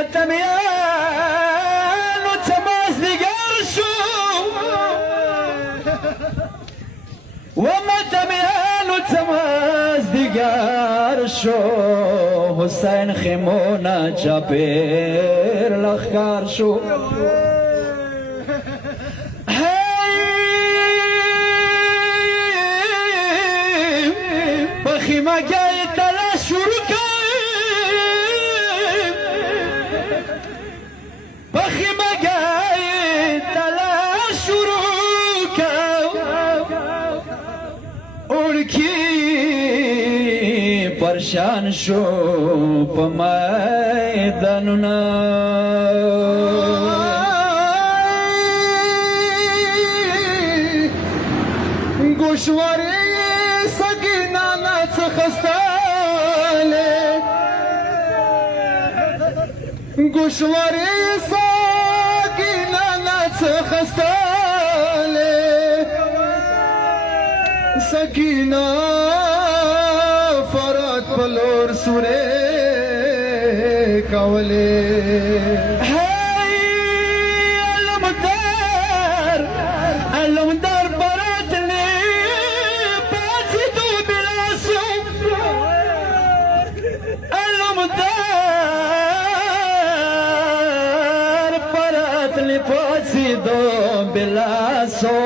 متمیانو څه مازدیګر شو ومتمیانو څه مازدیګر شو حسین خیمونه چاپېر لښکر شو په خیمه کې یې تلاش شروع کړ په خیمه کې یې تلاش شروع کړ اوړکي پریشان شو په میدانونه گوشواری سکینه څه خستاله گوشواری سکینه څه خستاله سکینه فرات پلور سوره کولې علمدار برات لې پاتې تو بلاسو علمدار برات لې پاتې دو بلاسو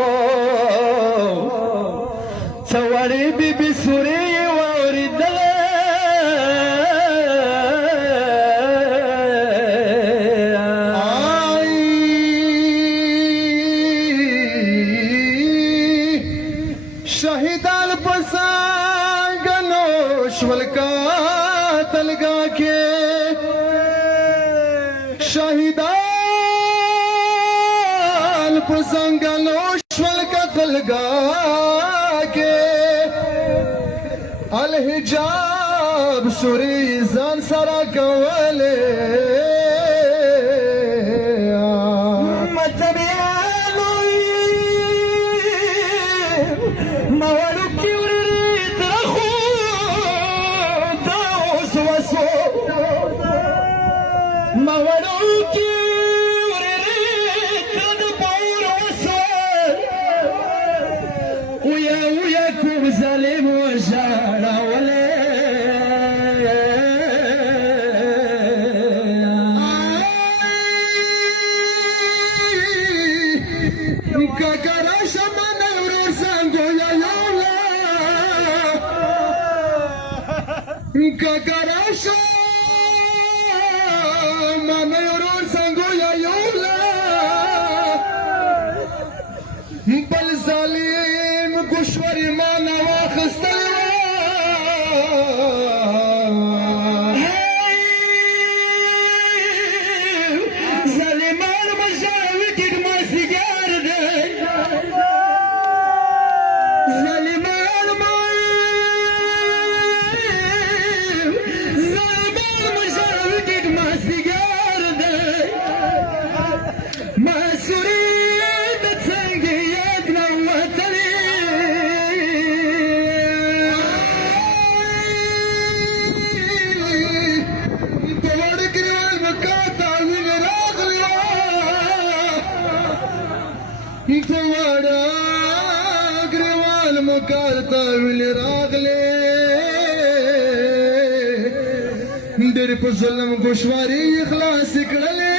څوړې بيبي سوري شهیدان پسانگلو شولکا تلگا کے شهیدان پسانگلو شولکا تلگا کے الحجاب سوری زان سرا کولے Kakarasha mama yoror sango ya yola bal zalim kushwari mana wa khastal zaliman majawi tig masigar de करता विल रागले दर पर जुल्म गुशवारी इखलास करले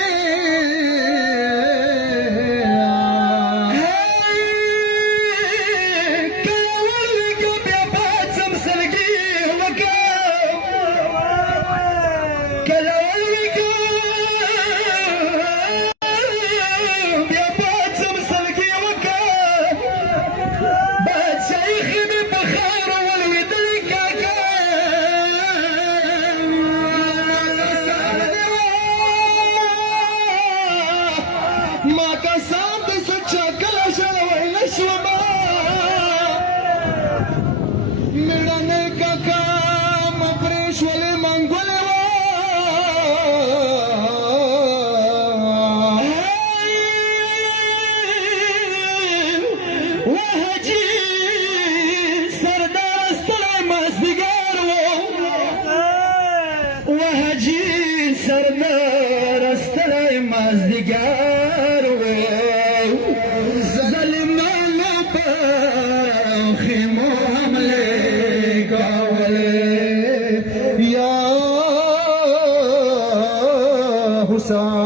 سا